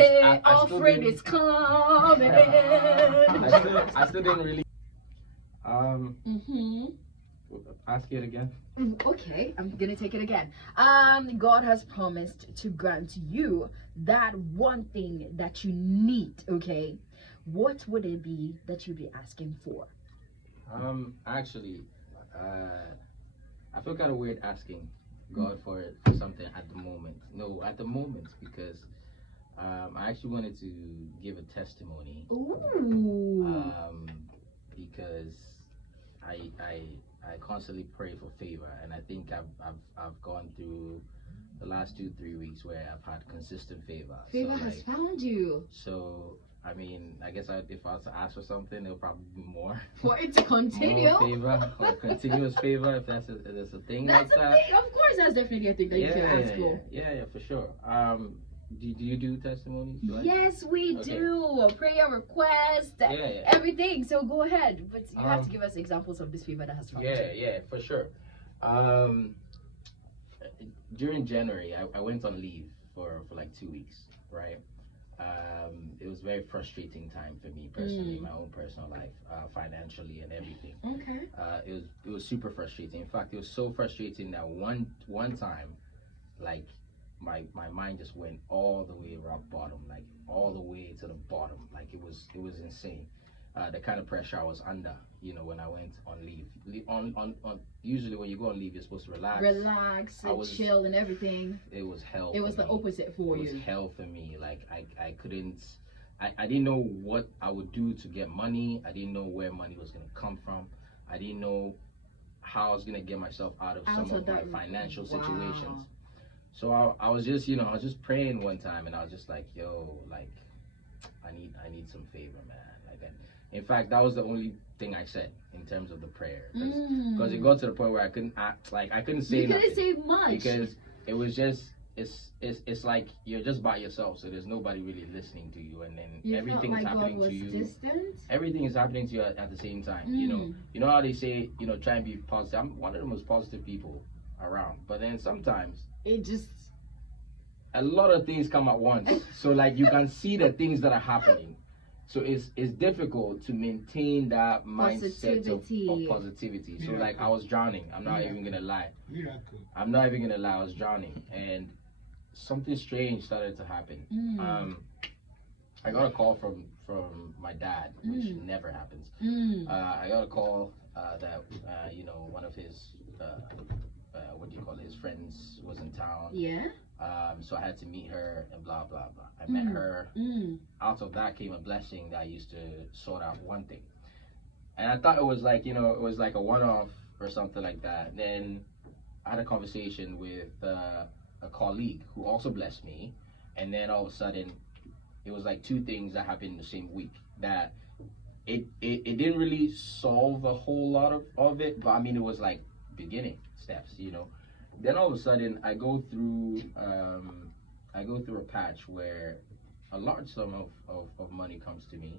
Hey, Alfred is coming. I still didn't really. Ask it again. Okay, I'm gonna take it again. God has promised to grant you that one thing that you need. Okay, what would it be that you'd be asking for? Actually, I feel kind of weird asking God for something at the moment. No, at the moment, because I actually wanted to give a testimony. Ooh. Because I constantly pray for favor, and I think I've gone through the last 2-3 weeks where I've had consistent favor. Favor has found you. So I mean, I guess if I was to ask for something, it'll probably be more. For it to continue. More favor or continuous favor, if that's a thing that's like that. Thing. Of course, that's definitely a thing that you can ask for. Yeah, for sure. Do you do testimonies? Yes, we do. Prayer requests, everything. So go ahead, but you have to give us examples of this favor that has found you. Yeah, for sure. During January, I went on leave for like 2 weeks, right? It was a very frustrating time for me personally, my own personal life, financially and everything. Okay. It was super frustrating. In fact, it was so frustrating that one time, like my mind just went all the way rock bottom, like all the way to the bottom. Like it was insane. The kind of pressure I was under, when I went on leave. Usually when you go on leave, you're supposed to relax, chill and everything. It was hell. It was the opposite for you. It was hell for me. Like I couldn't. I didn't know what I would do to get money. I didn't know where money was gonna come from. I didn't know how I was gonna get myself out of some of my financial situations. So I was just, I was just praying one time, and I was just like, yo, like, I need some favor, man. Like that. In fact, that was the only thing I said in terms of the prayer, because it got to the point where I couldn't act, like I couldn't say nothing. You couldn't say much because it was just, it's like you're just by yourself, so there's nobody really listening to you, and then everything is happening to you. Distant? Everything is happening to you at the same time. You know how they say, try and be positive. I'm one of the most positive people around, but then sometimes a lot of things come at once. So like you can see the things that are happening. So it's difficult to maintain that mindset of positivity. So like I was drowning. I'm not even gonna lie. I'm not even gonna lie. I was drowning, and something strange started to happen. I got a call from my dad, which never happens. I got a call that one of his his friends was in town. Yeah. So I had to meet her and blah blah blah. I met her. Out of that came a blessing that I used to sort out one thing, and I thought it was like it was like a one-off or something like that. Then I had a conversation with a colleague who also blessed me, and then all of a sudden it was like 2 things that happened in the same week that it didn't really solve a whole lot of it, but I mean it was like beginning steps. Then all of a sudden I go through a patch where a large sum of money comes to me,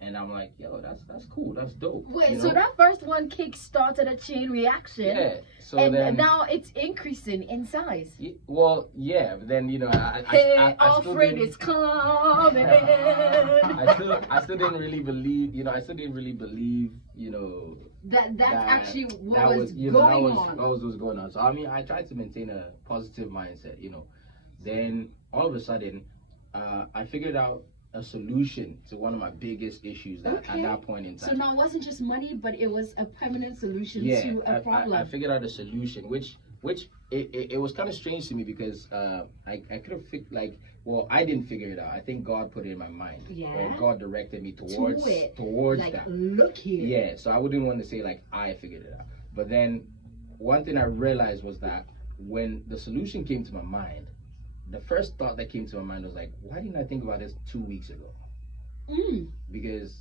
and I'm like, yo, that's cool, that's dope. Wait, so that first one kick started a chain reaction. Yeah. So and then now it's increasing in size. Well, yeah, but then Hey, Alfred is coming. I still didn't really believe. I still didn't really believe. That's actually what was going on. That was what was going on. So I mean, I tried to maintain a positive mindset. Then all of a sudden, I figured out a solution to one of my biggest issues at that point in time. So now it wasn't just money, but it was a permanent solution to a problem. I figured out a solution, which it was kind of strange to me because I could have I didn't figure it out. I think God put it in my mind. Yeah. Or God directed me towards that. Look here. Yeah. So I wouldn't want to say like I figured it out. But then one thing I realized was that when the solution came to my mind, the first thought that came to my mind was like, why didn't I think about this 2 weeks ago? Because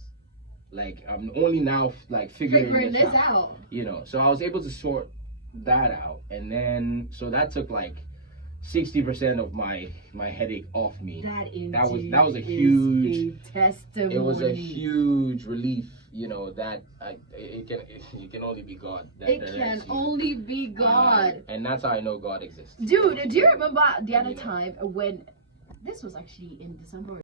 like I'm only now like figuring this out. So I was able to sort that out, and then so that took like 60% of my headache off me. That was a huge testimony. It was a huge relief. That it can only be God. Only be God. And that's how I know God exists. Dude, do you remember the other time when this was actually in December